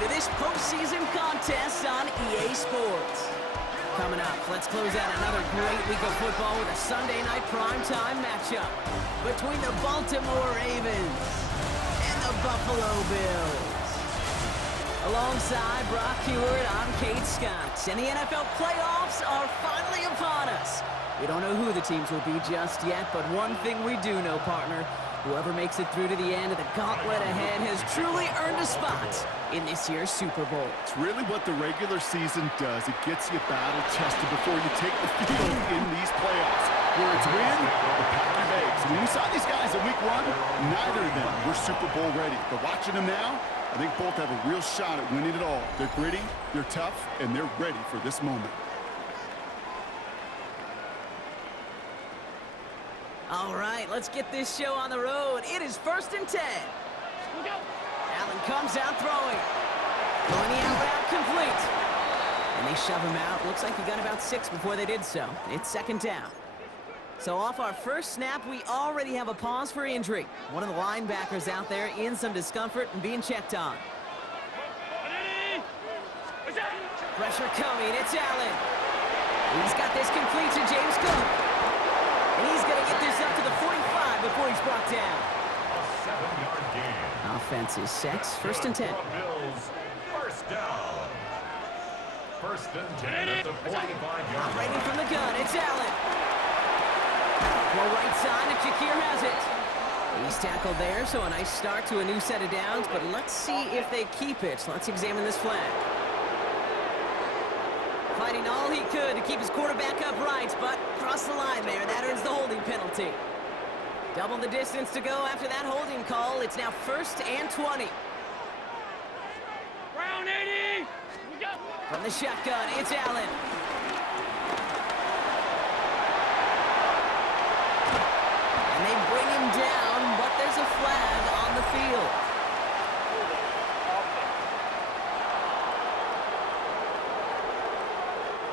to this postseason contest on EA Sports. Coming up, let's close out another great week of football with a Sunday night primetime matchup between the Baltimore Ravens and the Buffalo Bills. Alongside Brock Heward, I'm Kate Scott, and the NFL playoffs are finally upon us. We don't know who the teams will be just yet, but one thing we do know, partner, whoever makes it through to the end of the gauntlet ahead has truly earned a spot in this year's Super Bowl. It's really what the regular season does. It gets you battle-tested before you take the field in these playoffs. Where it's win or pack your bags. When we saw these guys in week one, neither of them were Super Bowl ready. But watching them now, I think both have a real shot at winning it all. They're gritty, they're tough, and they're ready for this moment. All right, let's get this show on the road. It is 1st and 10. Allen comes out throwing. Going the out route complete. And they shove him out. Looks like he got about 6 before they did so. It's 2nd down. So off our first snap, we already have a pause for injury. One of the linebackers out there in some discomfort and being checked on. Pressure coming. It's Allen. He's got this complete to James Cook. And he's going to get this up to the 45 before he's brought down. A 7-yard gain. Offense is set. 1st and 10. Bills, first down. 1st and 10 at the 45-yard line. Operating from the gun, it's Allen. Well, right side, and Shakir has it. He's tackled there, so a nice start to a new set of downs, but let's see if they keep it. Let's examine this flag. Fighting all he could to keep his quarterback upright, but across the line there, that earns the holding penalty. Double the distance to go after that holding call. It's now 1st and 20. Brown 80! From the shotgun, it's Allen. And they bring him down, but there's a flag on the field.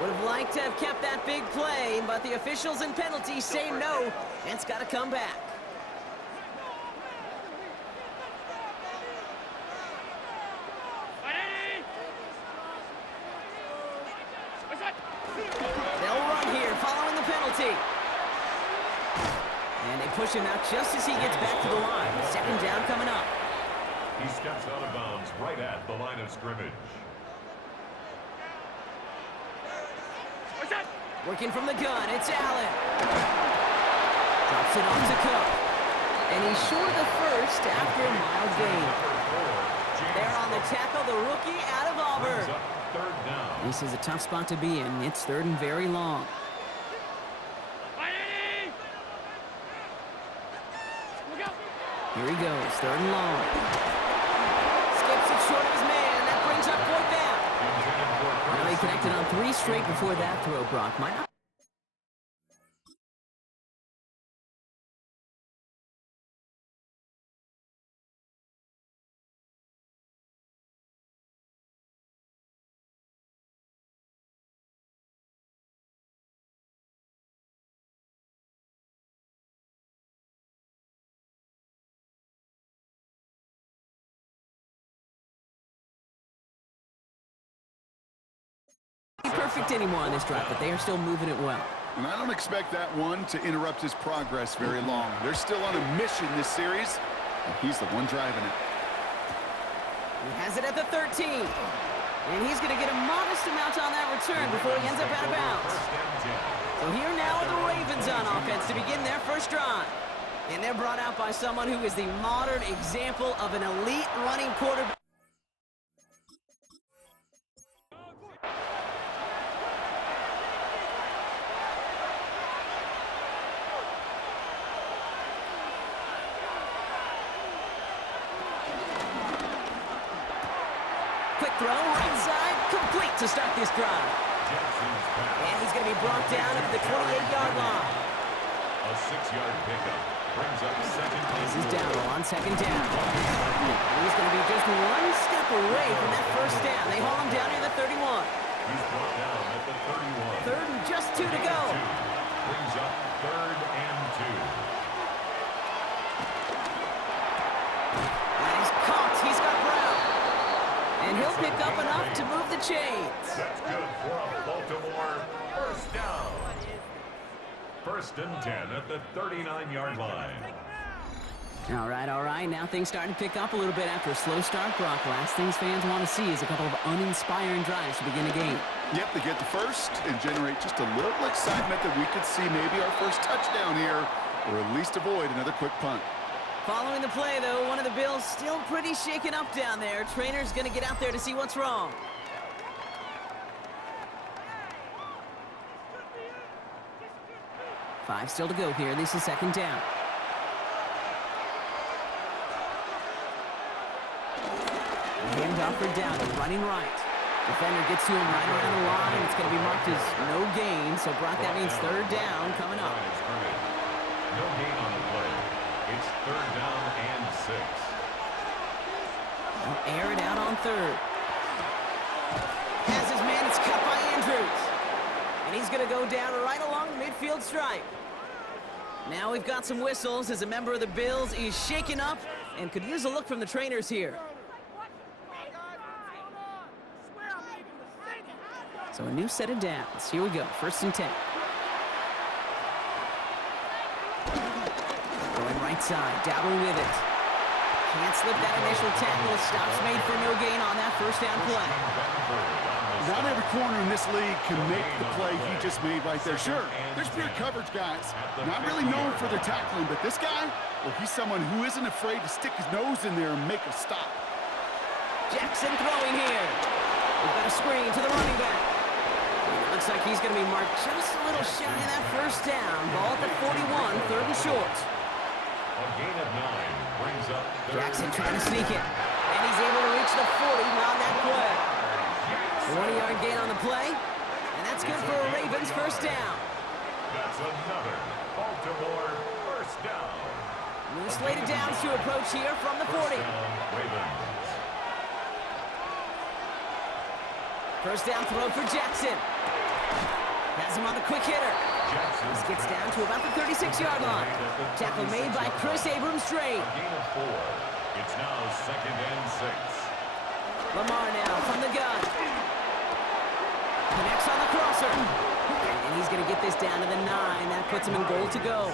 Would have liked to have kept that big play, but the officials and penalties say no, and it's got to come back. They'll run here following the penalty. And they push him out just as he gets back to the line. 2nd down coming up. He steps out of bounds right at the line of scrimmage. Working from the gun, it's Allen. Drops it off to Cook. And he's short of the first after a mild gain. There on the tackle, the rookie out of Auburn. 3rd down. This is a tough spot to be in. It's 3rd and very long. Here he goes, 3rd and long. Skips it short of his man. That brings up 4th down. Well, he connected on 3 straight before that throw, Brock. Might not. Perfect anymore on this drive, but they are still moving it well. And I don't expect that one to interrupt his progress very long. They're still on a mission this series, and he's the one driving it. He has it at the 13. And he's going to get a modest amount on that return before he ends up out of bounds. So here now are the Ravens on offense to begin their first drive. And they're brought out by someone who is the modern example of an elite running quarterback. Quick throw, right side, complete to start this drive. And he's going to be brought down at the 28-yard line. A 6-yard pickup brings up 2nd. This is down on 2nd down. And he's going to be just one step away from that 1st down. They haul him down near the 31. He's brought down at the 31. 3rd and just 2 to go. Brings up 3rd and 2. And he's caught. He's got Brown. And he'll pick up enough to move the chains. That's good for a Baltimore first down. 1st and 10 at the 39-yard line. All right. Now things starting to pick up a little bit after a slow start, Brock. Last things fans want to see is a couple of uninspiring drives to begin the game. Yep, they get the first and generate just a little excitement that we could see maybe our first touchdown here, or at least avoid another quick punt. Following the play, though, one of the Bills still pretty shaken up down there. Trainer's going to get out there to see what's wrong. Five still to go here. This is 2nd down. Handoff for down, running right. Defender gets to him right around the line. It's going to be marked as no gain. So, Brock, that means 3rd down coming up. No gain on the play. It's 3rd down and 6. They'll air it out on 3rd. Has his man. It's cut by Andrews. And he's going to go down right along the midfield stripe. Now we've got some whistles as a member of the Bills is shaken up and could use a look from the trainers here. So a new set of downs. Here we go. 1st and 10. Going right side. Dowdle with it. Can't slip that initial tackle. Stops made for no gain on that 1st down play. Not every corner in this league can make the play he just made right there. Sure, there's pure coverage guys. Not really known for their tackling, but this guy, well, he's someone who isn't afraid to stick his nose in there and make a stop. Jackson throwing here. We've got a screen to the running back. It looks like he's going to be marked just a little shy of that 1st down. Ball at the 41, 3rd and short. A gain of 9 brings up Jackson trying to sneak it. And he's able to reach the 40 on that play. 20-yard gain on the play. And that's good for a Ravens 1st down. That's another Baltimore 1st down. New slate of downs to approach here from the 40. Ravens. 1st down throw for Jackson. Has him on the quick hitter. This gets down to about the 36-yard line. Tackle made by Chris Abrams-Drain. Gain of 4. It's now 2nd and 6. Lamar now from the gun. Connects on the crosser. And he's going to get this down to the 9. That puts him in goal to go.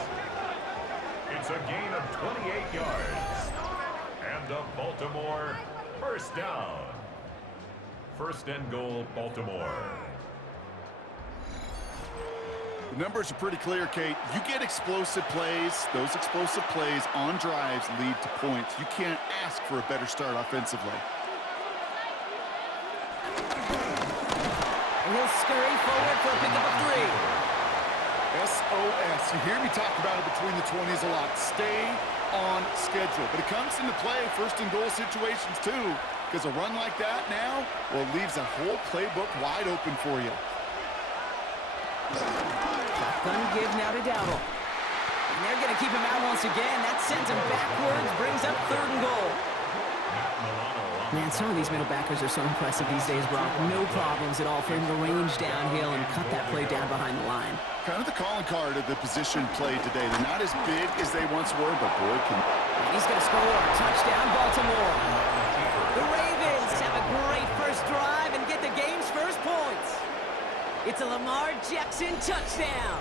It's a gain of 28 yards. And a Baltimore 1st down. 1st and goal, Baltimore. The numbers are pretty clear, Kate. You get explosive plays. Those explosive plays on drives lead to points. You can't ask for a better start offensively. And he'll scurry forward for a pickup of 3. SOS. You hear me talk about it between the 20s a lot. Stay on schedule. But it comes into play 1st and goal situations too, because a run like that now, well, leaves a whole playbook wide open for you. Shotgun give now to Dowdle. And they're going to keep him out once again. That sends him backwards, brings up 3rd and goal. Man, some of these middle backers are so impressive these days, Brock. No problems at all for him to range downhill and cut that play down behind the line. Kind of the calling card of the position played today. They're not as big as they once were, but boy, can... And he's going to score. Touchdown, Baltimore. The Ravens have a great first drive and get the game's first points. It's a Lamar Jackson touchdown.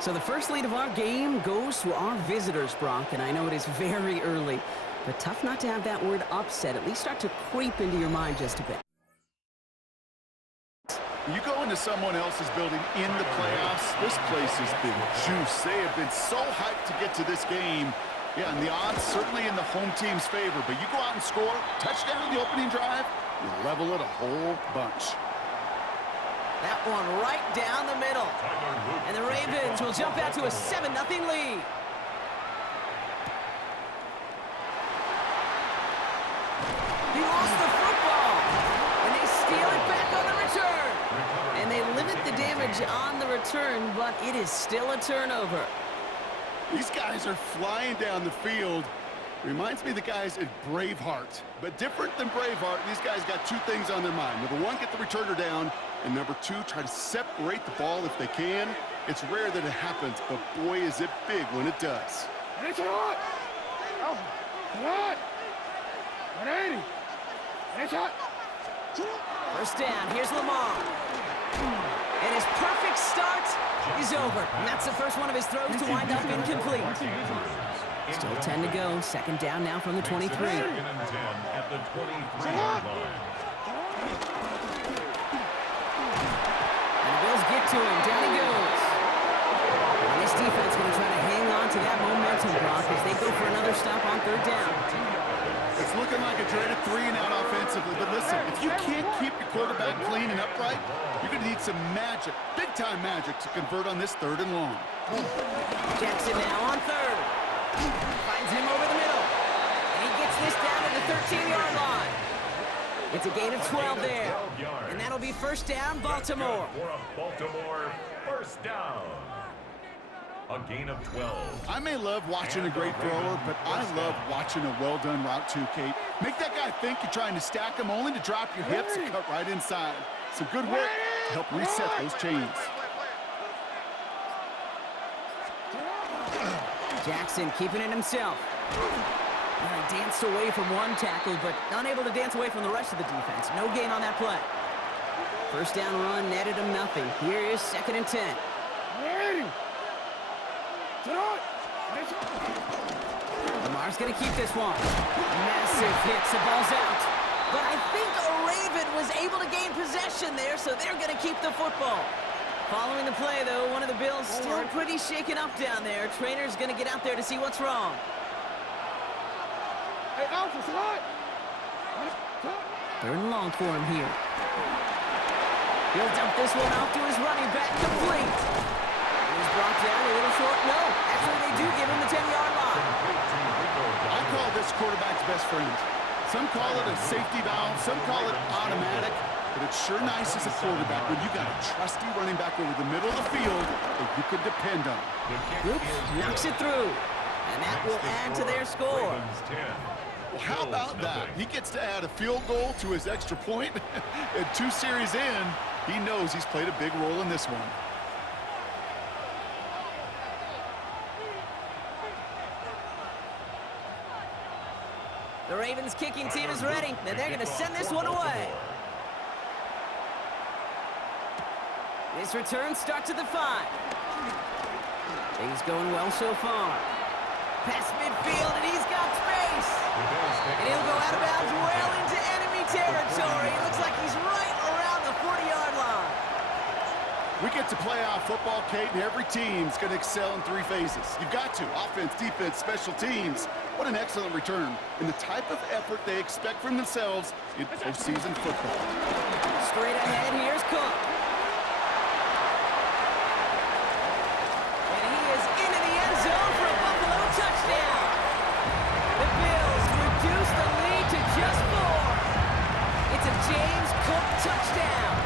So the first lead of our game goes to our visitors, Brock, and I know it is very early, but tough not to have that word upset at least start to creep into your mind just a bit. You go into someone else's building in the playoffs, this place has been juiced. They have been so hyped to get to this game. Yeah, and the odds certainly in the home team's favor, but you go out and score, touchdown the opening drive, you level it a whole bunch. That one right down the middle. And the Ravens will jump out to a 7-0 lead. He lost the football. And they steal it back on the return. And they limit the damage on the return, but it is still a turnover. These guys are flying down the field. Reminds me of the guys at Braveheart. But different than Braveheart, these guys got 2 things on their mind. Number 1, get the returner down. And number 2, try to separate the ball if they can. It's rare that it happens, but boy, is it big when it does. It's hot! Oh, hot! 180! First down, here's Lamar. And his perfect start is over. And that's the first one of his throws to wind up incomplete. Still 10 to go. Second down now from the 23. Second and 10 at the 23-yard line. And the Bills get to him. Down he goes. And this defense going to try to hang on to that momentum, Brock, as they go for another stop on third down. It's looking like a dreaded 3-and-out offensively, but listen, if you can't keep your quarterback clean and upright, you're going to need some magic, big-time magic, to convert on this 3rd and long. Jackson now on third. Finds him over the middle. And he gets this down to the 13-yard line. It's a gain of 12 there. And that'll be first down, Baltimore. For a Baltimore first down. A gain of 12. I may love watching a great thrower, but I love watching a well-done route too, Kate. Make that guy think you're trying to stack him, only to drop your hips and cut right inside. Some good work to help reset those chains. Jackson keeping it himself. He danced away from one tackle, but unable to dance away from the rest of the defense. No gain on that play. First down run netted him nothing. Here is 2nd and 10. Lamar's going to keep this one. Massive hits. The ball's out. But I think a Raven was able to gain possession there, so they're going to keep the football. Following the play, though, one of the Bills still pretty shaken up down there. Trainer's going to get out there to see what's wrong. Third and long for him here. He'll dump this one off to his running back, complete. He's brought down a little short. No, actually they do give him the 10-yard line. I call this quarterback's best friend. Some call it a safety valve, some call it automatic, but it's sure nice as a quarterback when you got a trusty running back over the middle of the field that you could depend on. Oops, knocks it through. And that will add to their score. Well, how about that? He gets to add a field goal to his extra point. And 2 series in, he knows he's played a big role in this one. The Ravens kicking team is ready, and they're going to send this one away. This return starts at the 5. Things going well so far. Past midfield, and he's got space. And he'll go out of bounds well into enemy territory. It looks like he's right around the 40-yard line. We get to playoff football, Kate, and every team's going to excel in 3 phases. You've got to. Offense, defense, special teams. What an excellent return. And the type of effort they expect from themselves in postseason football. Straight ahead, here's Cook. And he is into the end zone for a Buffalo touchdown. The Bills reduce the lead to just 4. It's a James Cook touchdown.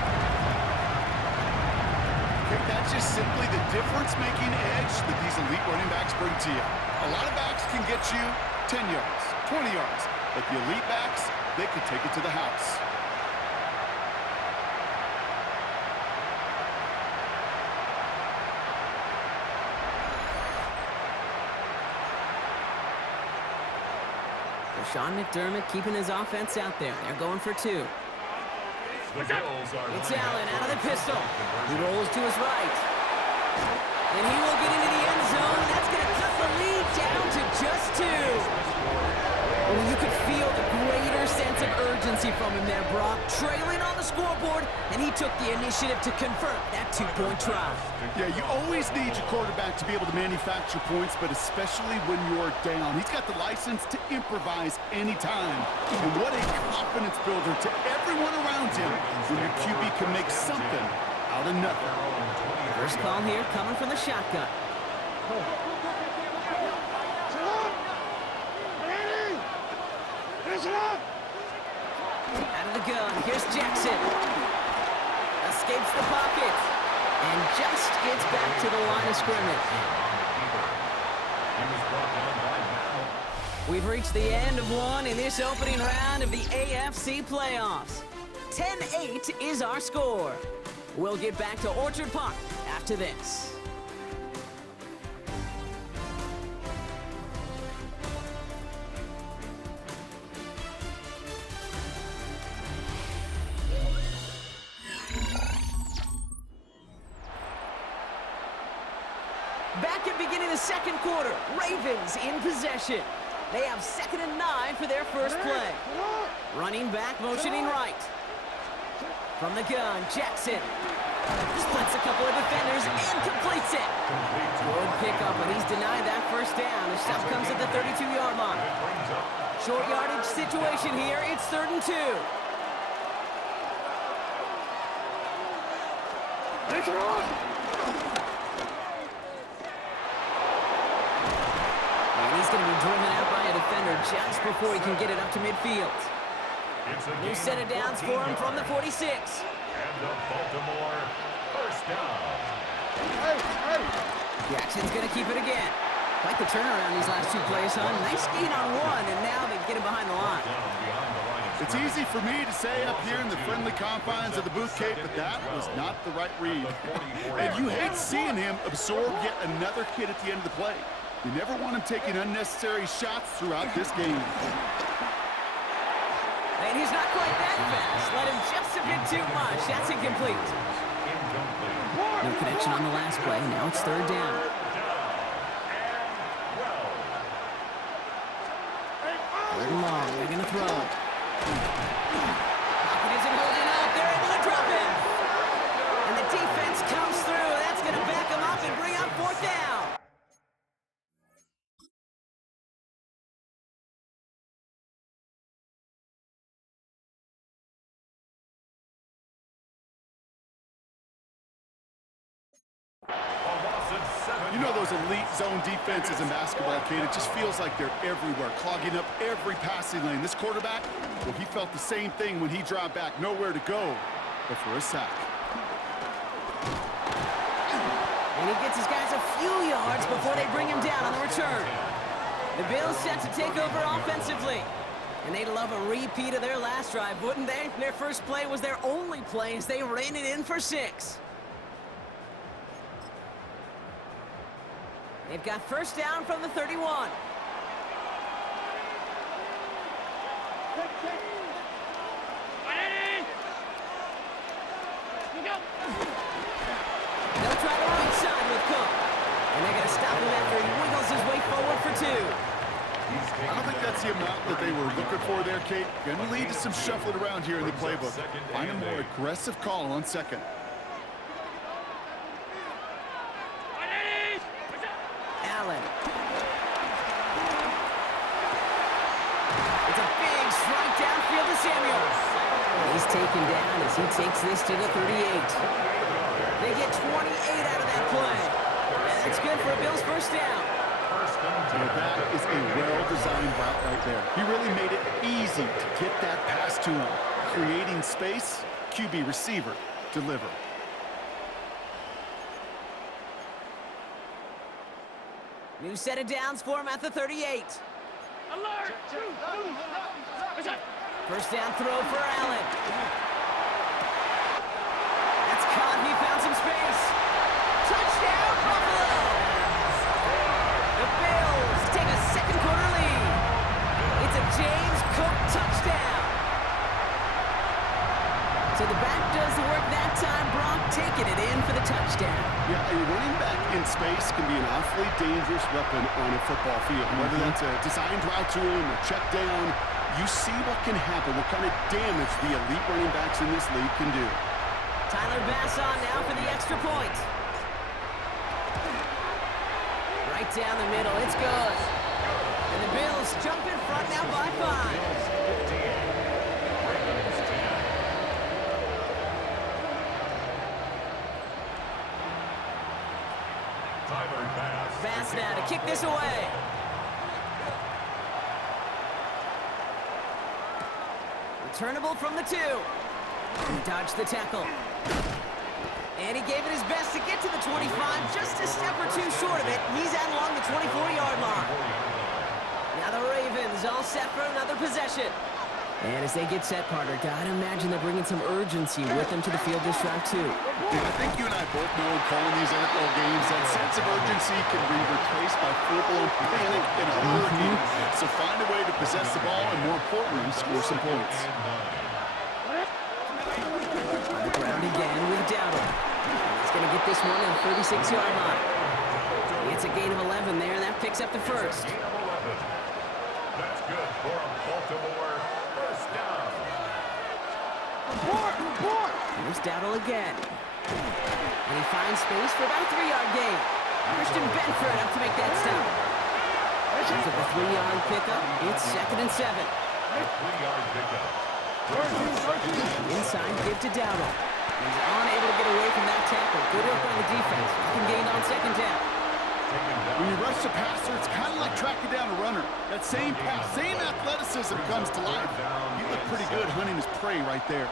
That's just simply the difference-making edge that these elite running backs bring to you. A lot of backs can get you 10 yards, 20 yards, but the elite backs, they can take it to the house. Sean McDermott keeping his offense out there. They're going for 2. It's Allen out of the pistol. He rolls to his right. And he will get into the end zone. That's going to cut the lead down to just 2. Well, you could feel the greater sense of urgency from him there, Brock. Trailing on the scoreboard, and he took the initiative to convert that 2-point try. Yeah, you always need your quarterback to be able to manufacture points, but especially when you're down. He's got the license to improvise anytime. And what a confidence builder to everyone around him when your QB can make something out of nothing. First call here coming from the shotgun. Out of the gun, here's Jackson. Escapes the pocket. And just gets back to the line of scrimmage. We've reached the end of one in this opening round of the AFC playoffs. 10-8 is our score. We'll get back to Orchard Park after this. the second quarter. Ravens in possession. They have 2nd and 9 for their first play. Running back, motioning right. From the gun, Jackson splits a couple of defenders and completes it. Good pickup, but he's denied that first down. The stop comes at the 32-yard line. Short yardage situation here. It's 3rd and 2. And he's going to be driven out by a defender just before he can get it up to midfield. New set of downs for him from the 46. And the Baltimore first down. Jackson's going to keep it again. Quite the turnaround these last 2 plays, huh? Nice gain on one, and now they get him behind the line. It's easy for me to say up here in the friendly confines of the booth, Kate, but that was not the right read. And you hate seeing him absorb yet another hit at the end of the play. You never want him taking unnecessary shots throughout this game. And he's not quite that fast. Let him just a bit too much. That's incomplete. No connection on the last play. Now it's 3rd down. Third and long. They're going to throw. Pocket isn't holding up. They're able to drop him. And the defense comes through. That's going to back him up and bring up 4th down. You know those elite zone defenses in basketball, Kate, it just feels like they're everywhere, clogging up every passing lane. This quarterback, well, he felt the same thing when he dropped back. Nowhere to go but for a sack. And he gets his guys a few yards before they bring him down on the return. The Bills set to take over offensively. And they'd love a repeat of their last drive, wouldn't they? Their first play was their only play as they ran it in for 6. They've got first down from the 31. They'll try the right side with Cook. And they're going to stop him after he wiggles his way forward for 2. I don't think that's the amount that they were looking for there, Kate. Going to lead to some shuffling around here in the playbook. Find a more aggressive call on 2nd. Allen. It's a big strike downfield to Samuel. He's taken down as he takes this to the 38. They get 28 out of that play. And that's good for a Bills first down. Now that is a well-designed route right there. He really made it easy to get that pass to him. Creating space, QB receiver, deliver. New set of downs for him at the 38. Alert! First down throw for Allen. That's caught. He found some space. Touchdown, Buffalo! The Bills take a second quarter lead. It's a James Cook touchdown. So the back does the work that time. Brock taking it in for the touchdown. Yeah, a running back in space can be an awfully dangerous weapon on a football field. Whether that's a designed route to him, a check down, you see what can happen, what kind of damage the elite running backs in this league can do. Tyler Bass on now for the extra point. Right down the middle, it's good. And the Bills jump in front now by 5. Bass now to kick this away. Returnable from the 2. He dodged the tackle. And he gave it his best to get to the 25, just a step or 2 short of it. He's out along the 24-yard line. Now the Ravens all set for another possession. And as they get set, Carter, gotta imagine they're bringing some urgency with them to the field this drive, too. Yeah, I think you and I both know in calling these NFL games that sense of urgency can be replaced by full-blown panic in a hurricane. So find a way to possess the ball and, more importantly, score some points. On the ground again with Dowdle. He's going to get this one on the 36-yard line. It's a gain of 11 there, and that picks up the first. Gain of 11. That's good for a Baltimore first down. Here's Dowdle again. And he finds space for about a 3-yard gain. Christian Benford up to make that stop. After the 3-yard pickup, it's 2nd and 7. A 3-yard pickup. Inside give to Dowdle. He's unable to get away from that tackle. Good work on the defense. Nothing gained on 2nd down. When you rush a passer, it's kind of like tracking down a runner. That same pass, same athleticism comes to life. He looked pretty good hunting his prey right there.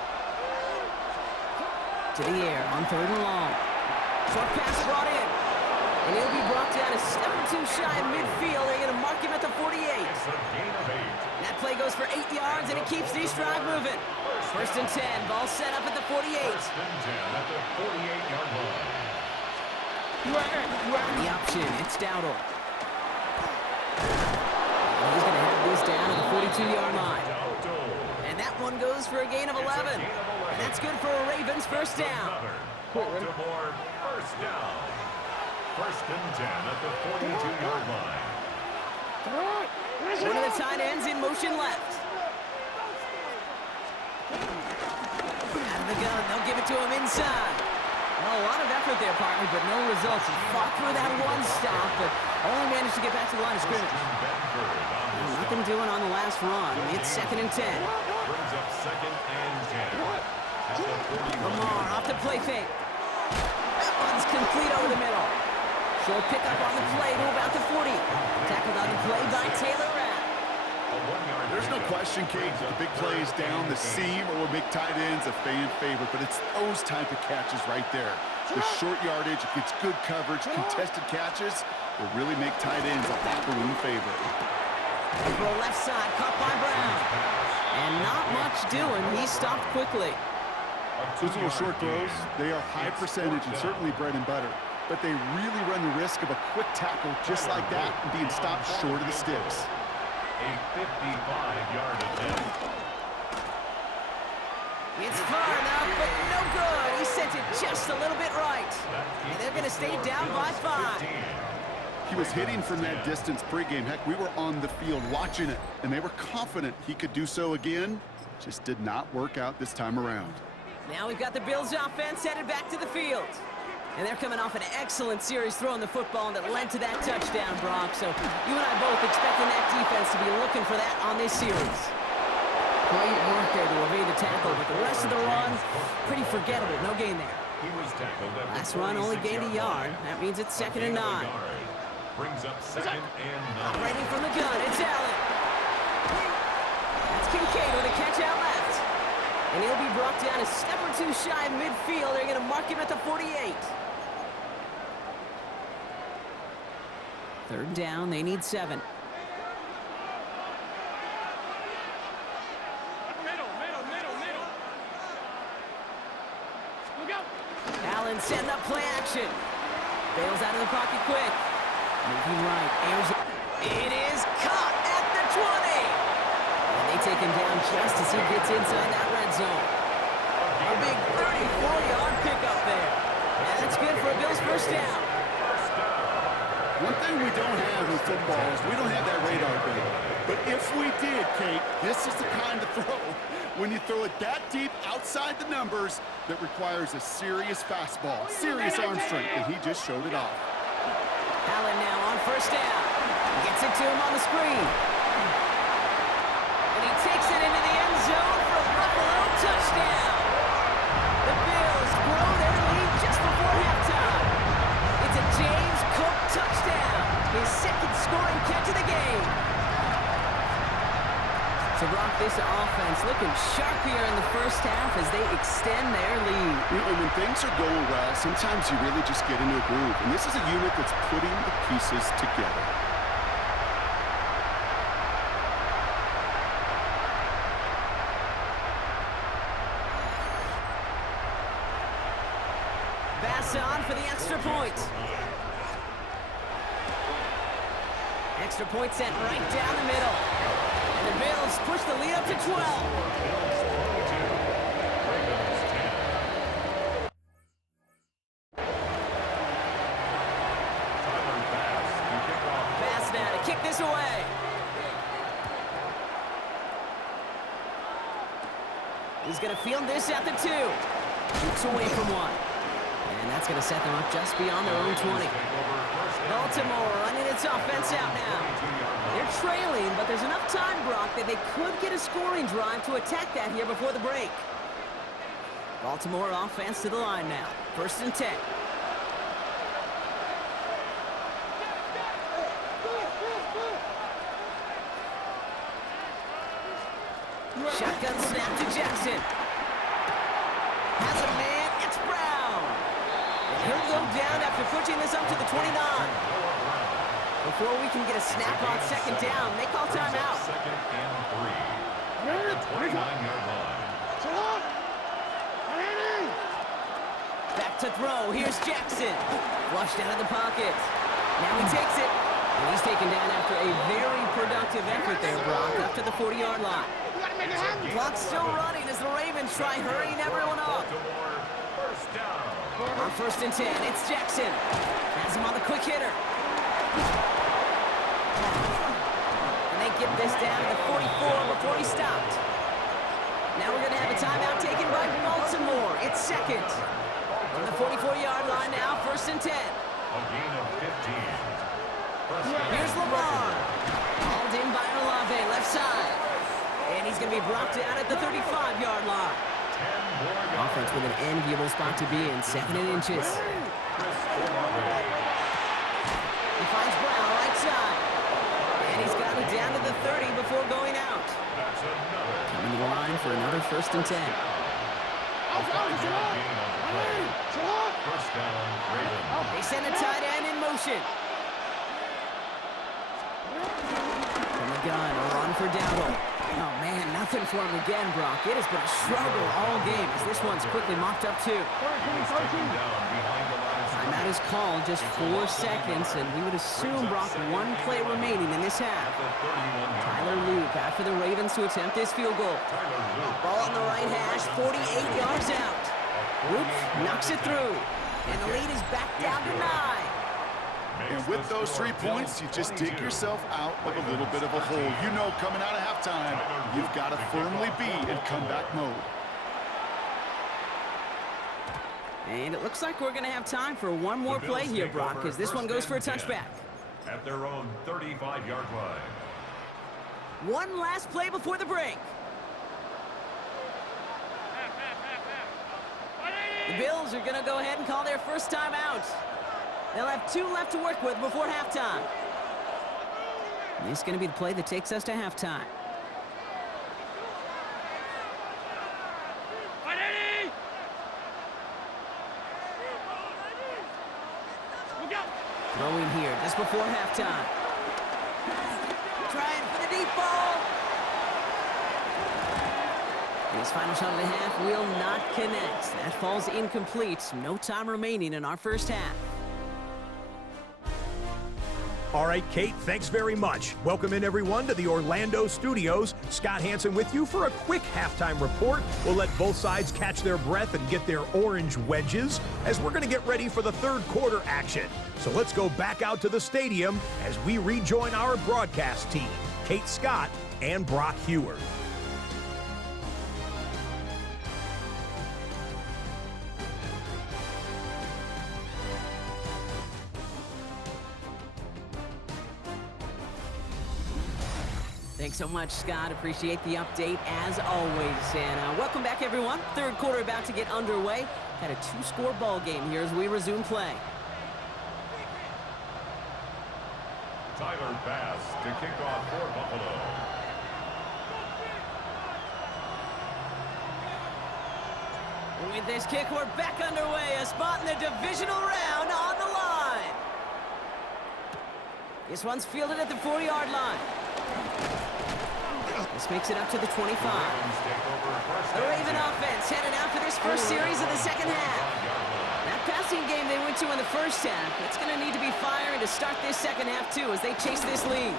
To the air on 3rd and long. Short pass brought in. And he'll be brought down a step or 2 shy of midfield. They're going to mark him at the 48. It's a gain of 8. That play goes for 8 yards, and it keeps these drive moving. 1st and 10. Ball set up at the 48. 1st and 10 at the 48-yard line. The option, it's Dowdle. And he's going to have this down at the 42-yard line. And that one goes for a gain of 11. And that's good for a Ravens first down. Baltimore first down. 1st and 10 at the 42-yard line. One of the tight ends in motion left. Out of the gun, they'll give it to him inside. Well, a lot of effort there, partner, but no results. He fought through that one stop, but only managed to get back to the line of scrimmage. Nothing doing on the last run. It's 2nd and 10. Brings up 2nd and 10. At the 41. Lamar off the play fake. That one's complete over the middle. Short pickup on the play to about the 40. Tackled on the play by Taylor Rapp. There's no question, Kate, the big plays down the seam or big tight ends a fan favorite, but it's those type of catches right there. The short yardage, it gets good coverage, contested catches will really make tight ends a locker room favorite. Over left side, caught by Brown. And not much doing. He stopped quickly. Those little short throws, they are high percentage and certainly bread and butter, but they really run the risk of a quick tackle just like that and being stopped short of the sticks. A 55-yard attempt. It's far enough, but no good. He sent it just a little bit right. And they're going to stay down by 5. He was hitting from that distance pregame. Heck, we were on the field watching it, and they were confident he could do so again. Just did not work out this time around. Now we've got the Bills offense headed back to the field. And they're coming off an excellent series throwing the football that led to that touchdown, Brock. So you and I both expecting that defense to be looking for that on this series. Great work there to evade the tackle, but the rest of the run, pretty forgettable. No gain there. He was tackled at Last run only gained a yard. That means it's 2nd and 9. Brings up 2nd and 9. Operating from the gun, it's Allen. That's Kincaid with a catch out left. And he'll be brought down a step or 2 shy of midfield. They're going to mark him at the 48. 3rd down, they need 7. Allen setting up play action. Bails out of the pocket quick. Moving right, airs it. It is caught at the 20. And they take him down just as he gets inside that red zone. A big 34-yard pickup there. And that's good for a Bills first down. One thing we don't have in football is we don't have that radar gun. But if we did, Kate, this is the kind of throw when you throw it that deep outside the numbers that requires a serious fastball, serious arm strength, and he just showed it off. Allen now on first down. Gets it to him on the screen. And he takes it into the end zone for a Buffalo touchdown. The Bills grow their lead just before halftime. It's a James Cook touchdown. His 2nd scoring catch of the game. So, Brock, this offense looking sharp here in the first half as they extend their lead. You know, when things are going well, sometimes you really just get into a groove. And this is a unit that's putting the pieces together. Bass on for the extra point. Extra point sent right down the middle. And the Bills push the lead up to 12. this away. He's going to field this at the 2. Shoots away from 1. And that's going to set them up just beyond their own 20. Baltimore running its offense out now. They're trailing, but there's enough time, Brock, that they could get a scoring drive to attack that here before the break. Baltimore offense to the line now. 1st and 10. Shotgun snap to Jackson. Has a man, it's Brown. And he'll go down after pushing this up to the 29. Before we can get a snap on 2nd down, they call timeout. 2nd and 3. At the 29-yard line. Back to throw, here's Jackson. Flushed out of the pocket. Now he takes it. And he's taken down after a very productive effort there, Brock, up to the 40-yard line. Clock's still running as the Ravens try hurrying everyone up. First down. On 1st and 10, it's Jackson. Has him on the quick hitter. And they get this down to the 44 before he stopped. Now we're going to have a timeout taken by Baltimore. It's 2nd. On the 44-yard line now, 1st and 10. A gain of 15. Here's Lamar. Hauled in by Olave, left side. And he's going to be brought down at the 35-yard line. Offense with an enviable spot to be in, 2nd and inches. He finds Brown right side. And he's got it down to the 30 before going out. Coming to the line for another 1st and 10. First down, Ravens. They send a tight end in motion. From the gun, a run for Dowdle. Oh, man, nothing for him again, Brock. It has been a struggle all game as this one's quickly mopped up, too. Timeout is called, just 4 seconds, and we would assume, Brock, 1 play remaining in this half. Tyler Luke after the Ravens to attempt this field goal. Ball on the right hash, 48 yards out. Luke knocks it through, and the lead is back down to 9. And with those 3 points, you just dig yourself out of a little bit of a hole. You know, coming out of halftime, you've got to firmly be in comeback mode. And it looks like we're going to have time for one more play here, Brock, because this one goes for a touchback. At their own 35-yard line. One last play before the break. The Bills are going to go ahead and call their first time out. They'll have 2 left to work with before halftime. And this is going to be the play that takes us to halftime. Throwing here just before halftime. Trying for the deep ball. And his final shot of the half will not connect. That falls incomplete. No time remaining in our first half. All right, Kate, thanks very much. Welcome in, everyone, to the Orlando studios. Scott Hansen with you for a quick halftime report. We'll let both sides catch their breath and get their orange wedges as we're going to get ready for the 3rd quarter action. So let's go back out to the stadium as we rejoin our broadcast team, Kate Scott and Brock Hewer. Thanks so much, Scott. Appreciate the update as always. And welcome back, everyone. 3rd quarter about to get underway. Had a 2-score ball game here as we resume play. Tyler Bass to kick off for Buffalo. With this kick, we're back underway. A spot in the divisional round on the line. This one's fielded at the 40-yard line. This makes it up to the 25. The Raven offense headed out for this first series of the 2nd half. That passing game they went to in the first half, it's going to need to be firing to start this 2nd half, too, as they chase this lead.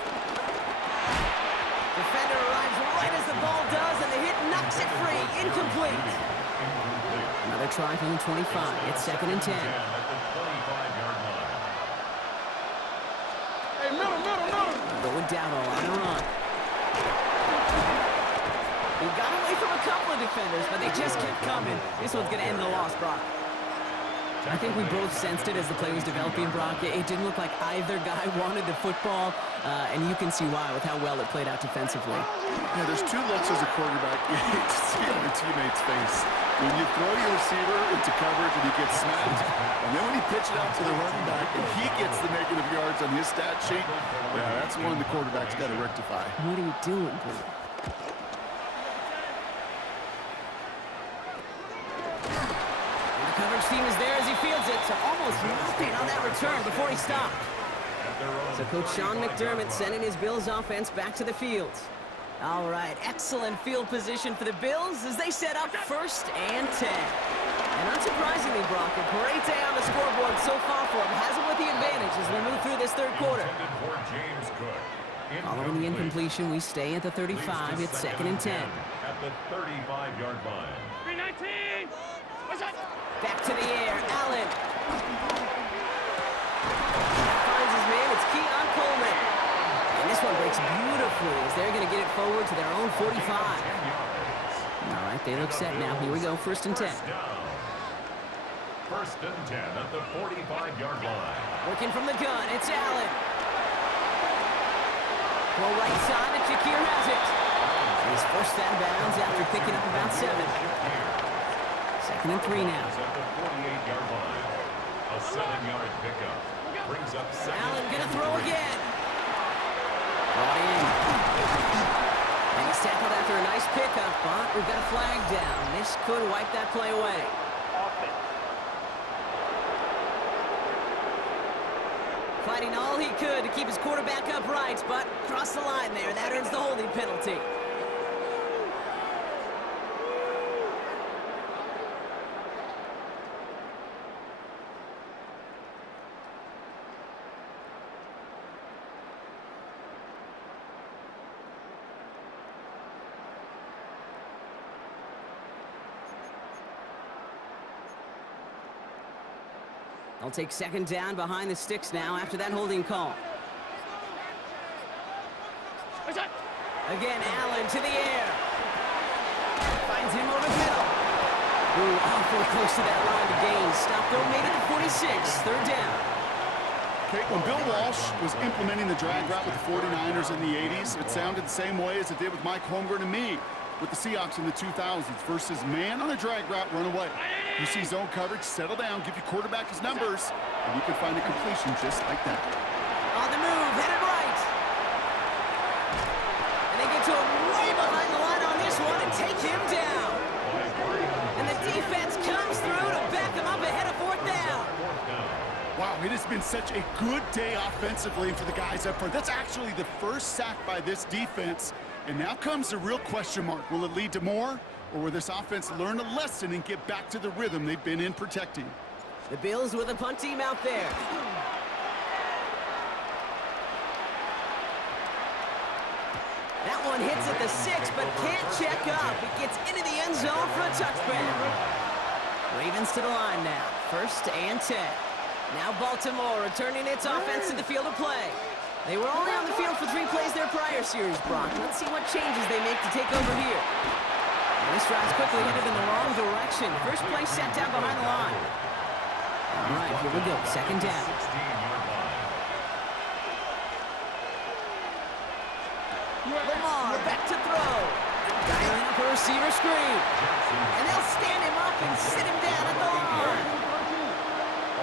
Defender arrives right as the ball does, and the hit knocks it free. Incomplete. Another try from the 25. It's 2nd and 10. Going slowed down a lot of run. He got away from a couple of defenders, but they just kept coming. This one's going to end in a loss, Brock. I think we both sensed it as the play was developing, Brock. It didn't look like either guy wanted the football, and you can see why with how well it played out defensively. Yeah, there's two looks as a quarterback you hate to see on your teammate's face. When you throw your receiver into coverage and he gets smacked, and then when you pitch it out to the running back and he gets the negative yards on his stat sheet, yeah, that's one the quarterback's got to rectify. What are you doing, bro? Coverage team is there as he fields it, so almost nothing on that return before he stopped. So Coach Sean McDermott sending his Bills offense back to the field. All right, excellent field position for the Bills as they set up 1st and 10. And unsurprisingly, Brock, a great day on the scoreboard so far for him. Has him with the advantage as we move through this third quarter. Following the incompletion, we stay at the 35. It's 2nd and 10. At the 35-yard line. 319! What's that? Back to the air, Allen. Finds his man, it's Keon Coleman. And this one breaks beautifully as they're going to get it forward to their own 45. All right, they look set now. Here we go, 1st and 10. 1st and 10 at the 45-yard line. Working from the gun, it's Allen. Throw right side, and Shakir has it. And he's forced out of bounds after picking up about 7. 2nd and 3 now. At the 48-yard line. A 7-yard pickup. Brings up 2nd. Allen gonna throw again. Brought in. And he's tackled after a nice pickup, but we've got a flag down. This could wipe that play away. Fighting all he could to keep his quarterback upright, but crossed the line there. That earns the holding penalty. They'll take 2nd down behind the sticks now after that holding call. Again, Allen to the air. Finds him over the middle. Ooh, awfully close to that line to gain. Stop, though, made it to 46. 3rd down. Okay, when Bill Walsh was implementing the drag route with the 49ers in the 80s, it sounded the same way as it did with Mike Holmgren and me with the Seahawks in the 2000s versus man on a drag route, run away. You see zone coverage, settle down, give your quarterback his numbers, and you can find a completion just like that. On the move, headed right. And they get to him way behind the line on this one and take him down. And the defense comes through to back him up ahead of 4th down. Wow, it has been such a good day offensively for the guys up front. That's actually the first sack by this defense. And now comes the real question mark. Will it lead to more? Or will this offense learn a lesson and get back to the rhythm they've been in protecting? The Bills with a punt team out there. That one hits at the 6, but can't check up. It gets into the end zone for a touchback. Ravens to the line now. 1st and 10. Now Baltimore returning its offense to the field of play. They were only on the field for 3 plays their prior series, Brock. Let's see what changes they make to take over here. And this drive's quickly headed in the wrong direction. First play set down behind the line. All right, here we go. 2nd down. Lamar back to throw. Dialing up a receiver screen. And they'll stand him up and sit him down at the line.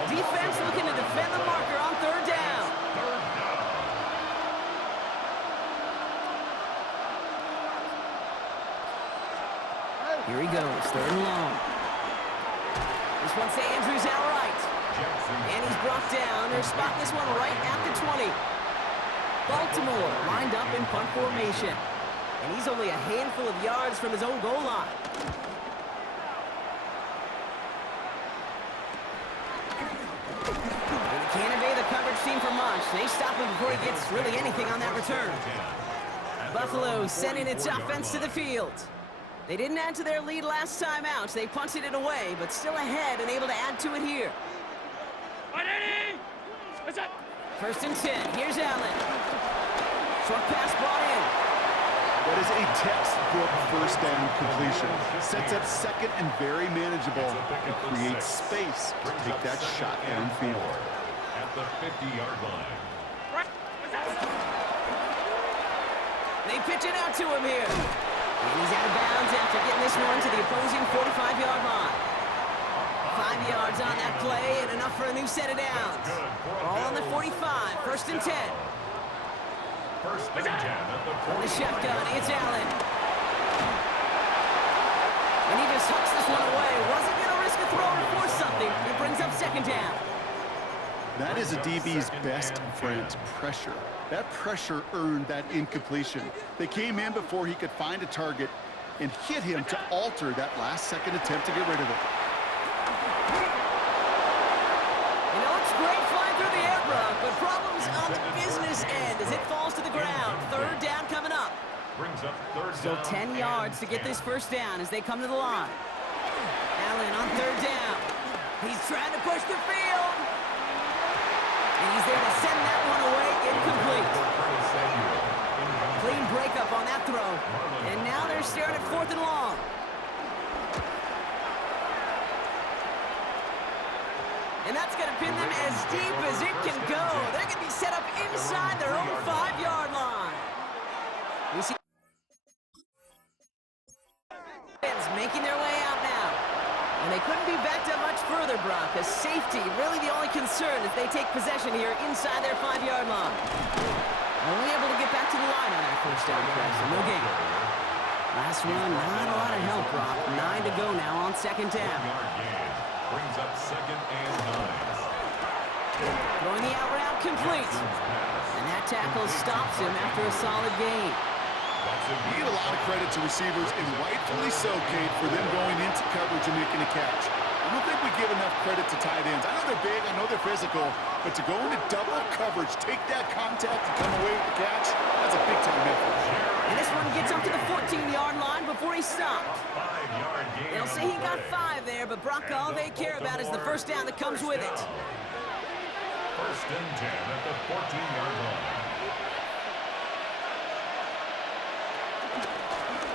Defense looking to defend the marker on 3rd down. Here he goes, 3rd and long. This one's to Andrews outright. And he's brought down. They're spotting this one right at the 20. Baltimore lined up in punt formation. And he's only a handful of yards from his own goal line. And they can't evade the coverage team for much. They stop him before he gets really anything on that return. Buffalo sending its offense to the field. They didn't add to their lead last time out. They punted it away, but still ahead and able to add to it here. 180! What's that? 1st and 10. Here's Allen. Short pass brought in. That is a textbook first down completion. Sets up second and very manageable and creates space to take that shot downfield. At the 50-yard line. They pitch it out to him here. And he's out of bounds after getting this one to the opposing 45-yard line. 5 yards on that play and enough for a new set of downs. Ball on the 45, first and 10. First and 10 at the 40. The shotgun, it's Allen. And he just hucks this one away. Wasn't going to risk a throw or force something. It brings up second down. That is a DB's best friend, pressure. That pressure earned that incompletion. They came in before he could find a target and hit him to alter that last-second attempt to get rid of it. You know, it's great flying through the air, Brock, but problems on the business end as it falls to the ground. Third down coming up. Brings up third Still down 10 yards to get this first down as they come to the line. Allen on third down. He's trying to push the field. And he's there to send that one away, incomplete. Clean breakup on that throw. And now they're staring at 4th and long. And that's going to pin them as deep as it can go. They're going to be set up inside their own 5-yard line. We see making their way out now. And they couldn't be backed up much further, Brock, as safety really the only concern as they take possession here inside their 5-yard line. Only able to get back to the line on that first down play, so no gain. Last one, not a lot of help, Brock. 9 to go now on second down. Brings up second and 9. Throwing the out route complete. And that tackle stops him after a solid gain. You get a lot of credit to receivers, and rightfully so, Kate, for them going into coverage and making a catch. I don't think we give enough credit to tight ends. I know they're big, I know they're physical, but to go into double coverage, take that contact, and come away with the catch, that's a big-time effort. And this one gets up to the 14-yard line before he stopped. They'll say he got 5 there, but Brock, all they care about is the first down that comes with it. First and 10 at the 14-yard line.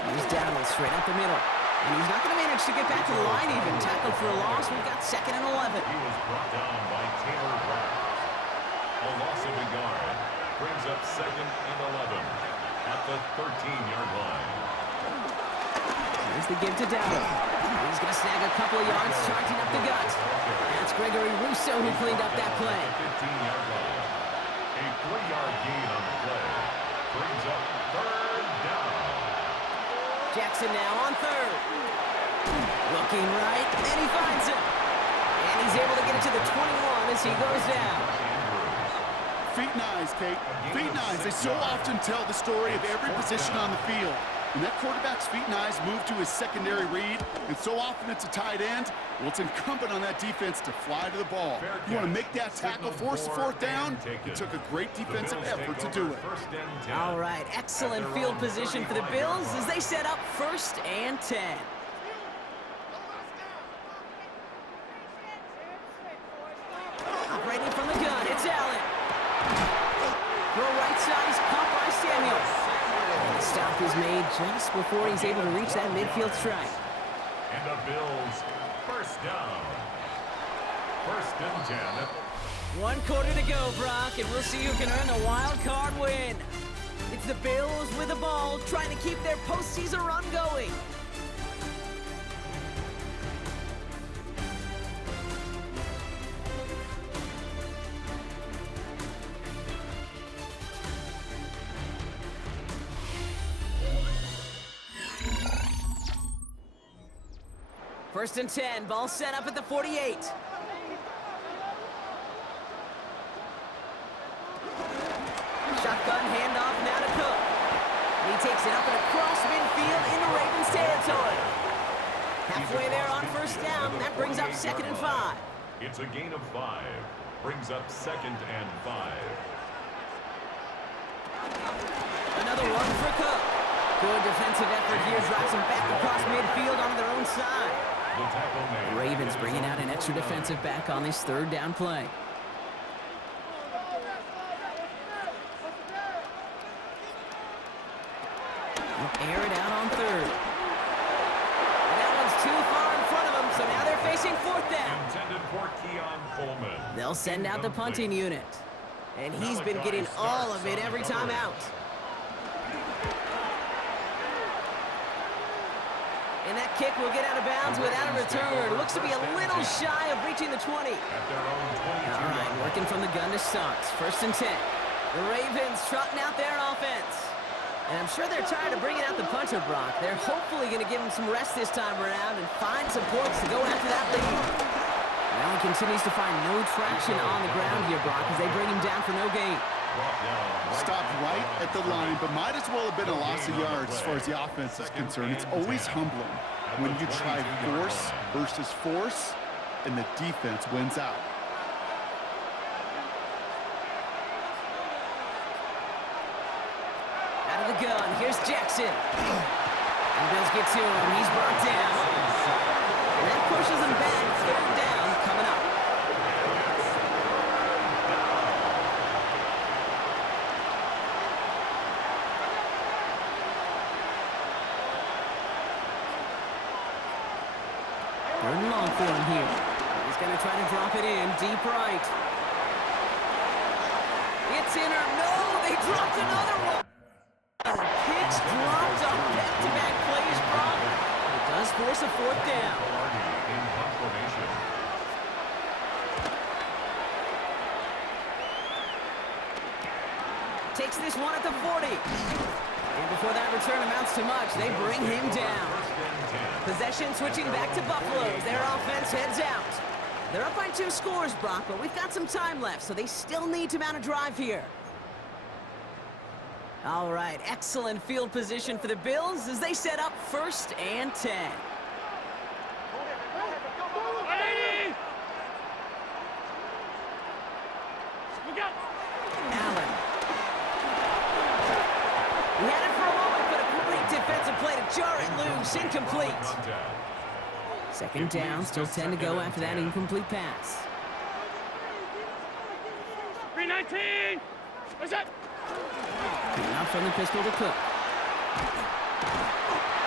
Here's Dowdle straight up the middle. And he's not going to manage to get back to the line even. Tackled for a loss. We've got second and 11. He was brought down by Taylor Rapp. A loss of a yard. Brings up second and 11 at the 13-yard line. Here's the give to Dowdle. He's going to snag a couple of yards, charging up the gut. That's Gregory Russo who cleaned up that play. 15-yard line. A 3-yard gain on the play. Brings up third down. Jackson now on third. Looking right, and he finds him. And he's able to get it to the 21 as he goes down. Feet and eyes, Kate. Feet and eyes. They so often tell the story of every position on the field. When that quarterback's feet and eyes move to his secondary read, and so often it's a tight end, well, it's incumbent on that defense to fly to the ball. You want to make that tackle, force the fourth down? It took a great defensive effort to do it. All right, excellent field position for the Bills as they set up 1st and 10. Operating from the gun, it's Allen. Throw right side is caught by Samuels. And the stop is made just before he's able to reach that midfield strike. And the Bills, first down. First and 10. 1 quarter to go, Brock, and we'll see who can earn the wild card win. It's the Bills with the ball, trying to keep their postseason run going. First and 10, ball set up at the 48. Shotgun handoff now to Cook. And he takes it up and across midfield into Ravens territory. Halfway there on first down, that brings up 2nd and 5. It's a gain of 5. Brings up 2nd and 5. Another one for Cook. Good defensive effort here, drives him back across midfield onto their own side. The Ravens bringing out an extra defensive back on this 3rd down play. They'll air it out on third. And that one's too far in front of them, so now they're facing fourth down. Intended for Keon Coleman. They'll send out the punting unit. And he's been getting all of it every time out. And that kick will get out of bounds without a return. Looks to be a little shy of reaching the 20. All right, working from the gun to start. First and 10. The Ravens trotting out their offense. And I'm sure they're tired of bringing out the punter, Brock. They're hopefully going to give him some rest this time around and find some points to go after that lead. Well, he continues to find no traction on the ground here, Brock, as they bring him down for no gain. Stopped right at the line, but might as well have been a loss of yards as far as the offense is concerned. It's always humbling when you try force versus force, and the defense wins out. Out of the gun, here's Jackson. And Bills get to him, he's brought down. And that pushes him back, third down, coming up. Third and long for him here. He's going to try to drop it in, deep right. It's in or no, they dropped another one. Picks dropped on back-to-back plays, Brock. It does force a fourth down. Takes this one at the 40. And before that return amounts to much, they bring him down. Possession switching back to Buffalo as their offense heads out. They're up by 2 scores, Brock, but we've got some time left, so they still need to mount a drive here. All right, excellent field position for the Bills as they set up first and 10. Allen. He had it for a moment, but a great defensive play to jar it loose. Incomplete. Second down, still 10 to go after that incomplete pass. 319. What's that? Out from the pistol to Cook.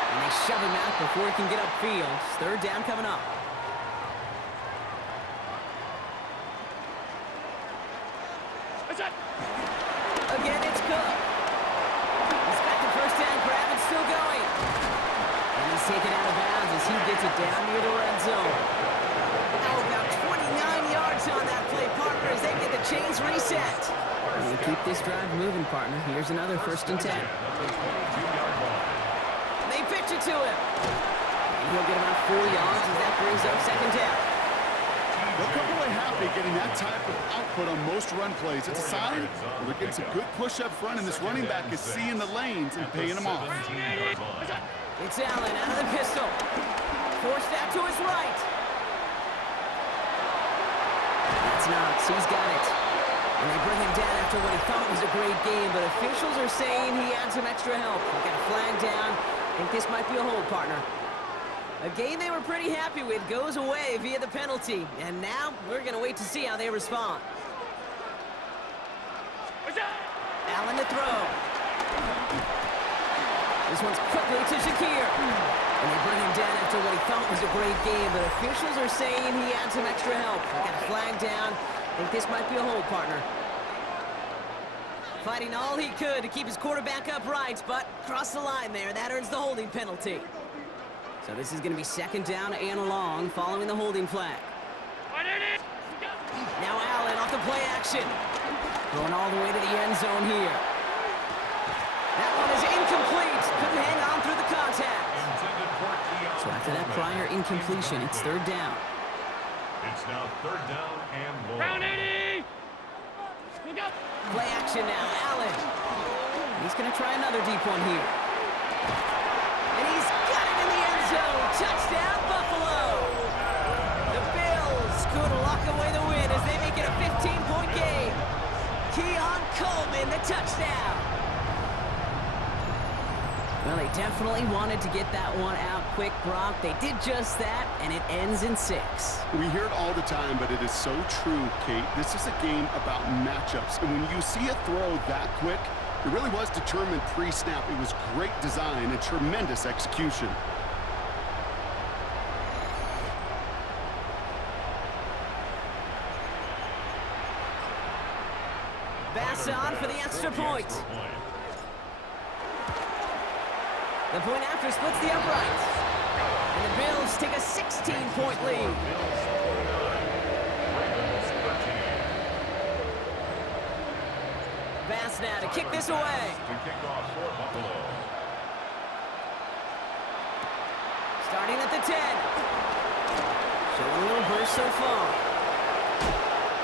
And they shove him out before he can get upfield. Third down coming up. What's that? Again, it's Cook. He's got the first down grab and still going. And he's taken out of bounds as he gets it down near the red zone. Now about 29 yards on that play, partner, as they get the chains reset. And we'll keep this drive moving, partner. Here's another first and 10. They pitch it to him. And he'll get about 4 yards as that brings up second down. They'll come away happy getting that type of output on most run plays. It's a sign they're getting some good push up front, and this running back is seeing the lanes and paying them off. It's Allen out of the pistol. Forced out to his right. That's Knox. He's got it. And they bring him down after what he thought was a great game, but officials are saying he had some extra help. They got a flag down. I think this might be a hold, partner. A game they were pretty happy with goes away via the penalty. And now we're going to wait to see how they respond. Allen to throw. This one's quickly to Shakir. And they bring him down after what he thought was a great game, but officials are saying he had some extra help. They got a flag down. I think this might be a hold, partner. Fighting all he could to keep his quarterback upright, but crossed the line there. That earns the holding penalty. So this is going to be second down and long following the holding flag. Now Allen off the play action. Going all the way to the end zone here. That one is incomplete. Couldn't hang on through the contact. So after that prior incompletion, it's third down. It's now third down and long. Round 80. Play action now, Allen. He's going to try another deep one here. And he's got it in the end zone. Touchdown, Buffalo. The Bills could lock away the win as they make it a 15-point game. Keon Coleman, the touchdown. Well, they definitely wanted to get that one out quick, Brock. They did just that, and it ends in 6. We hear it all the time, but it is so true, Kate. This is a game about matchups. And when you see a throw that quick, It really was determined pre-snap. It was great design and tremendous execution. Pass on for the extra point. The point after splits the uprights. And the Bills take a 16-point lead. Pass now to kick this away. Starting at the 10. Showing a little burst so far.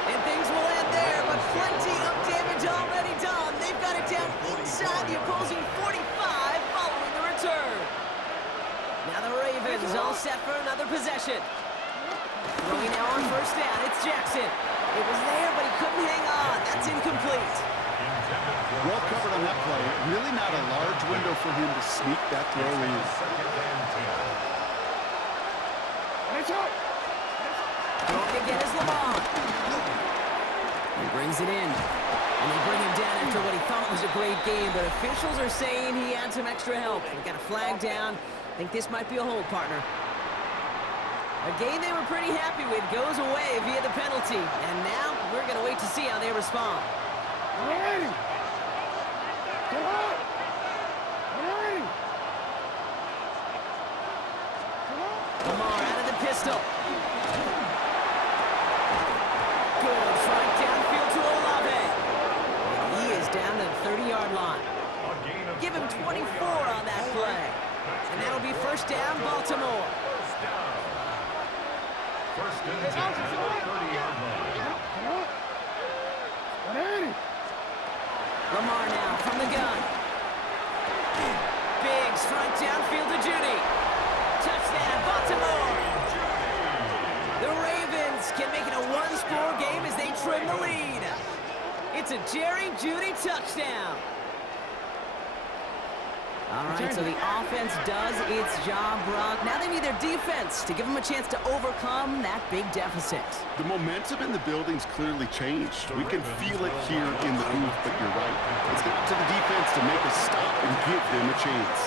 And things will end there, but plenty of damage already done. They've got it down inside the opposing 45 following the return. Now the Ravens all set for another possession. Throwing now on first down, it's Jackson. It was there, but he couldn't hang on. That's incomplete. Well covered on that play. Really not a large window for him to sneak that throw in. Throwing again is Lamar. He brings it in. And they bring him down after what he thought was a great game, but officials are saying he had some extra help. He got a flag down. I think this might be a hold, partner. A game they were pretty happy with goes away via the penalty. And now we're going to wait to see how they respond. Lamar out of the pistol. Good strike downfield to Olave. And he is down to the 30-yard line. Give him 24 on that play. And that'll be first down, Baltimore. First and 10 at the 30-yard line. Lamar now from the gun. Big strike downfield to Judy. Touchdown, Baltimore. The Ravens can make it a one-score game as they trim the lead. It's a Jerry Judy touchdown. All right, so the offense does its job, Brock. Now they need their defense to give them a chance to overcome that big deficit. The momentum in the building's clearly changed. We can feel it here in the booth, but you're right. It's up to the defense to make a stop and give them a chance.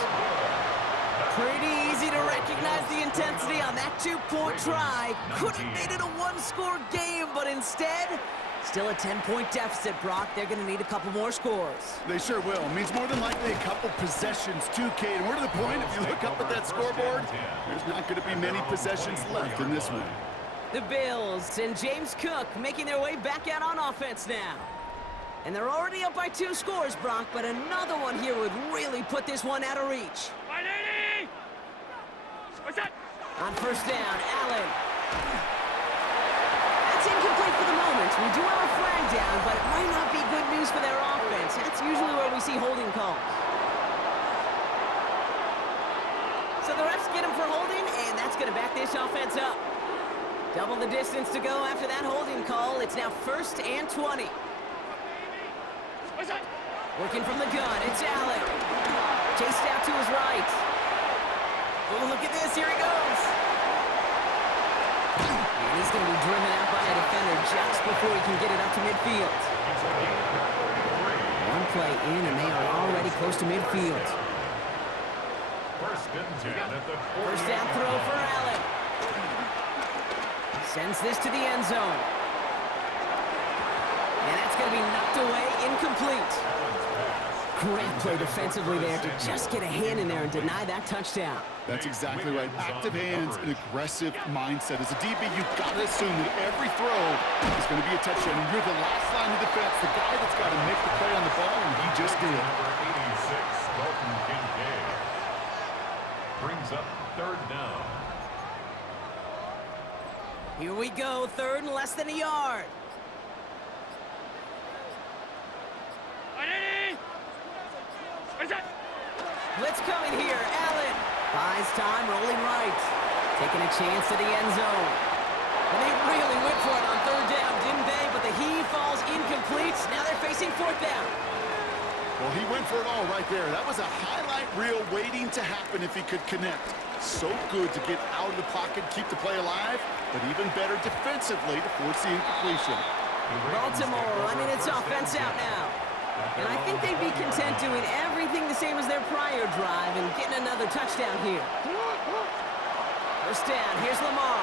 Pretty easy to recognize the intensity on that two-point try. Could have made it a one-score game, but instead, still a 10-point deficit, Brock. They're going to need a couple more scores. They sure will. It means more than likely a couple possessions, too, Kate. And we're to the point, if you look up at that scoreboard, there's not going to be many possessions left in this one. The Bills and James Cook making their way back out on offense now. And they're already up by 2 scores, Brock, but another one here would really put this one out of reach. 180! What's that? On first down, Allen. That's incomplete for the moment. We do have a flag down, but it might not be good news for their offense. That's usually where we see holding calls. So the refs get him for holding, and that's going to back this offense up. Double the distance to go after that holding call. It's now first and 20. What's that? Working from the gun, it's Allen. Chased out to his right. Oh, look at this, here he goes. And he's going to be driven out by a defender just before he can get it up to midfield. One play in, and they are already close to midfield. First and 10 at the 40. First down throw for Allen. Sends this to the end zone. And that's going to be knocked away, incomplete. Great play defensively there to just get a hand in there and deny that touchdown. That's exactly right. Active hands and aggressive mindset. As a DB, you've got to assume that every throw is going to be a touchdown. And you're the last line of defense, the guy that's got to make the play on the ball, and he just did. Number 86, Dalton Kincaid. Brings up third down. Here we go, third and less than a yard. 180! What's that? Blitz coming here, Allen. Buys time, rolling right. Taking a chance to the end zone. And they really went for it on third down, didn't they? But the heave falls incomplete. Now they're facing fourth down. Well, he went for it all right there. That was a highlight reel waiting to happen if he could connect. So good to get out of the pocket, keep the play alive, but even better defensively to force the incompletion. Baltimore running its offense out now. And I think they'd be content doing everything the same as their prior drive and getting another touchdown here. First down, here's Lamar.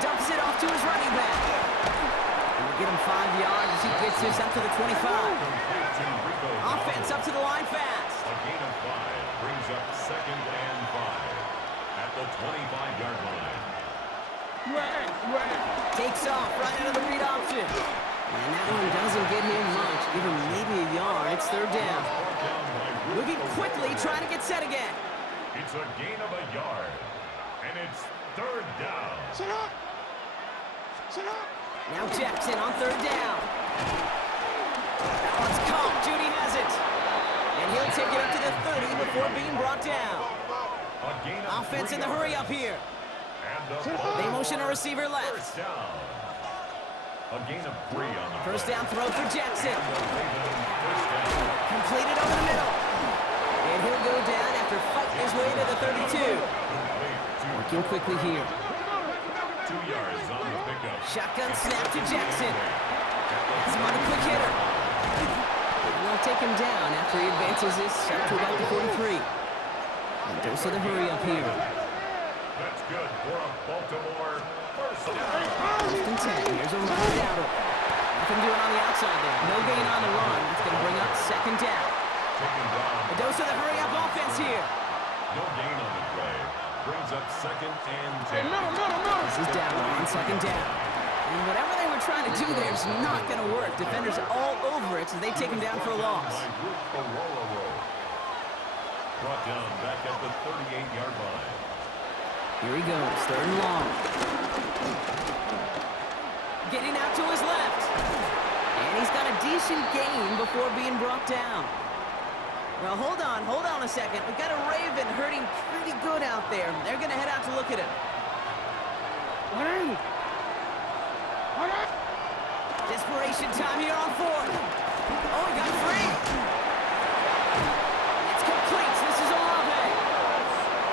Dumps it off to his running back. And we'll get him 5 yards as he gets this up to the 25. Offense up to the line fast. A gain of 5 brings up 2nd and 5 at the 25-yard line. Takes off right out of the read option. And that one doesn't get him much. Give him maybe a yard. It's 3rd down. Moving quickly, trying to get set again. It's a gain of a yard. And it's 3rd down. Sit up. Now Jackson on 3rd down. That one's caught. Judy has it. And he'll take it up to the 30 before being brought down. A gain of Offense 3 in the hurry up yards. here. And They motion a receiver left. First down. A gain of 3 on the First play. down throw for Jackson. The Ravens first down. Completed over the middle. And he'll go down after fighting his way to the 32. Working quickly here. 2 yards on the pickup. Shotgun snap to Jackson. He's on a quick hitter. And they'll take him down after he advances this up to about the 43. And dose of the hurry up here. That's good for a Baltimore first down. 1st and 10. Here's a run down. Nothing doing on the outside there. No gain on the run. It's going to bring up 2nd down. Taken down. A dose of the hurry up offense here. No gain on the play. Brings up 2nd and 10. This is down on 2nd down. And whatever they were trying to do there is not going to work. Defenders all over it, so they take him down for a loss. Brought down back at the 38-yard line. Here he goes, 3rd and long. Getting out to his left. And he's got a decent gain before being brought down. Well, hold on a second. We've got a Raven hurting pretty good out there. They're going to head out to look at him. Desperation time here on 4th. Oh, he got free. It's complete. This is Olave.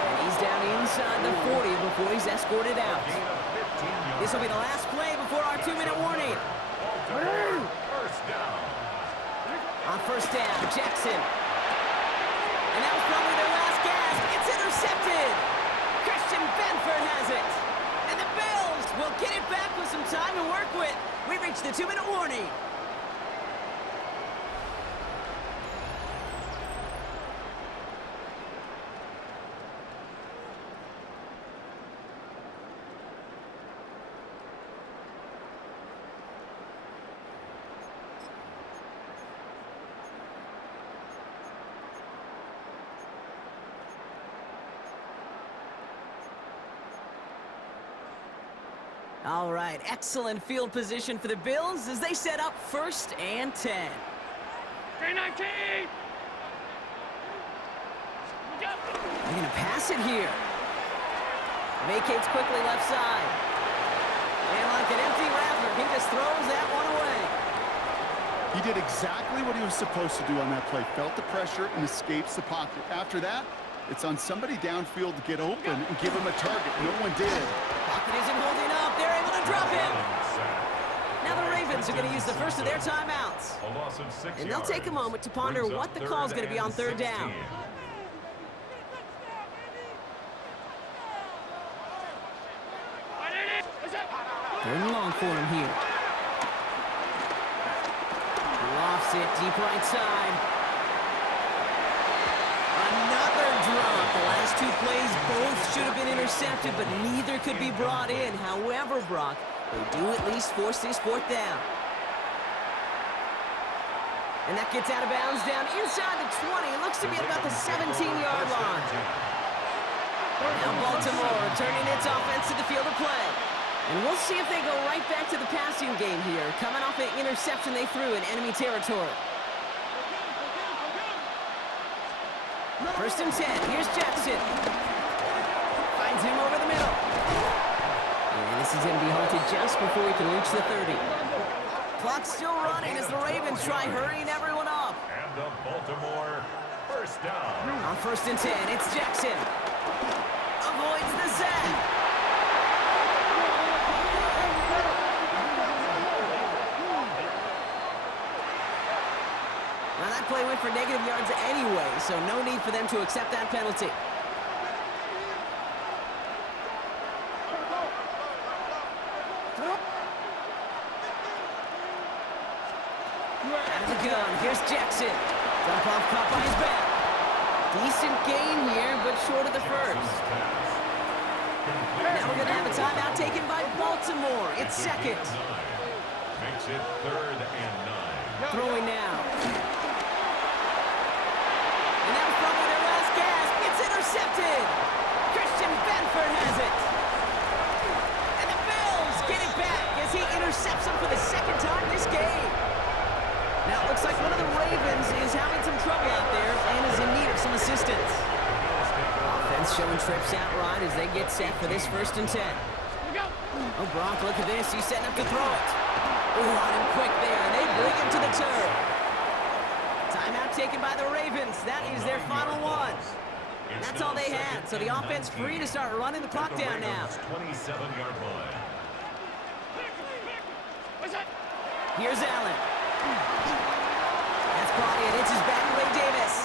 And he's down inside the 40 before he's escorted out. Gain of 15 yards. This will be the last play before our 2-minute warning. Baltimore first down. On 1st down, Jackson. And that was probably their last gasp. It's intercepted. Christian Benford has it. And the Bills will get it back with some time to work with. We've reached the 2-minute warning. All right, excellent field position for the Bills as they set up 1st and 10. K-19. They're going to pass it here. Vacates quickly left side. And like an empty wrapper, he just throws that one away. He did exactly what he was supposed to do on that play. Felt the pressure and escapes the pocket. After that, it's on somebody downfield to get open and give him a target. No one did. Pocket isn't holding up. They're able to drop him. Now the Ravens are going to use the first of their timeouts. A loss of 6 And they'll yards. take a moment to ponder Brings up what the call is going to be on 3rd 3rd down. and 3rd and long for him here. He lofts it deep right side. Another drop. The last 2 plays both should have been intercepted, but neither could be brought in. However, Brock, they do at least force this 4th down. And that gets out of bounds down inside the 20. It looks to be at about the 17-yard line. Now Baltimore turning its offense to the field of play. And we'll see if they go right back to the passing game here, coming off an interception they threw in enemy territory. 1st and 10. Here's Jackson. Finds him over the middle. And this is going to be halted just before he can reach the 30. Clock's still running as the Ravens try hurrying everyone up. And the Baltimore first down. On 1st and 10, it's Jackson. Avoids the sack. for negative yards anyway, so no need for them to accept that penalty. Out of the gun, here's Jackson. Dump off caught by his back. Decent gain here, but short of the first. Now we're going to have a timeout taken by Baltimore. It's second. Makes it 3rd and 9. Throwing now. And that was probably their last gasp. It's intercepted. Christian Benford has it. And the Bills get it back as he intercepts him for the second time this game. Now it looks like one of the Ravens is having some trouble out there and is in need of some assistance. Offense showing trips out right as they get set for this 1st and 10. Oh, Brock, look at this. He's setting up to throw it. Oh, on him quick there, and they bring him to the turf. Timeout taken by the Ravens. That is their final one. That's all they had, so the offense free to start running the clock down now. 27-yard line. Here's Allen. That's brought in. It's his back away, Davis.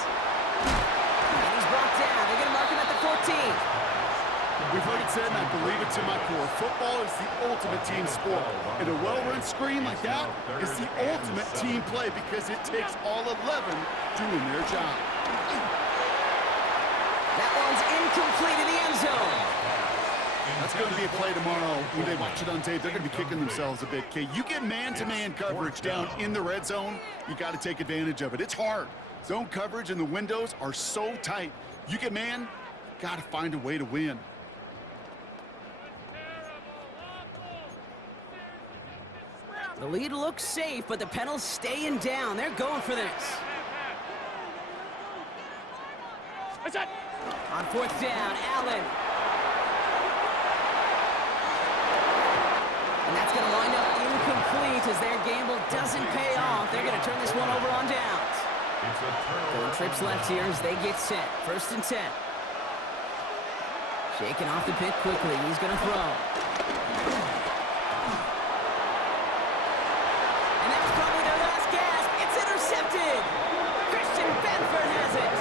And he's brought down. They're going to mark him at the 14. We've heard it said, and I believe it to my core. Football is the ultimate team sport. And a well-run screen like that is the ultimate team play because it takes all 11 doing their job. That one's incomplete in the end zone. That's going to be a play tomorrow. When they watch it on tape, they're going to be kicking themselves a bit. Okay, you get man-to-man coverage down in the red zone, you got to take advantage of it. It's hard. Zone coverage and the windows are so tight. You get man, got to find a way to win. The lead looks safe, but the penalty's staying down. They're going for this. On 4th down, Allen. And that's going to wind up incomplete as their gamble doesn't pay off. They're going to turn this one over on downs. Going trips left here as they get set. 1st and 10. Shaking off the pick quickly. He's going to throw. And that's probably their last gasp. It's intercepted. Christian Benford has it.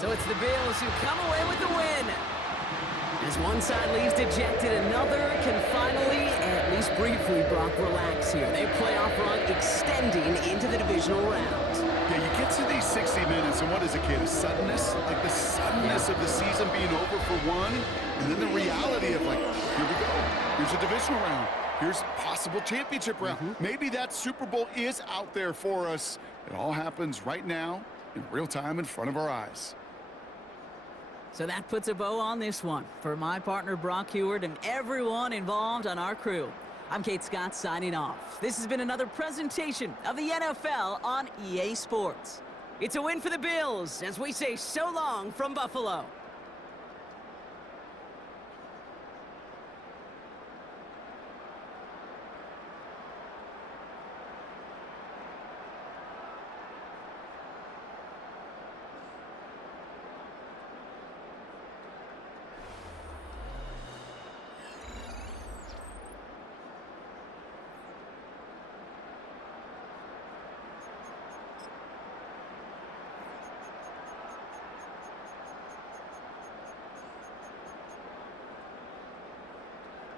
So it's the Bills who come away with the win. As one side leaves dejected, another can finally, at least briefly, Brock, relax here. Their playoff run extending into the divisional round. Yeah, you get to these 60 minutes, and what is it, kid? A suddenness? Like the suddenness of the season being over for one, and then the reality of, like, here we go. Here's a divisional round. Here's possible championship round. Maybe that Super Bowl is out there for us. It all happens right now, in real time, in front of our eyes. So that puts a bow on this one. For my partner, Brock Heward, and everyone involved on our crew, I'm Kate Scott signing off. This has been another presentation of the NFL on EA Sports. It's a win for the Bills as we say so long from Buffalo.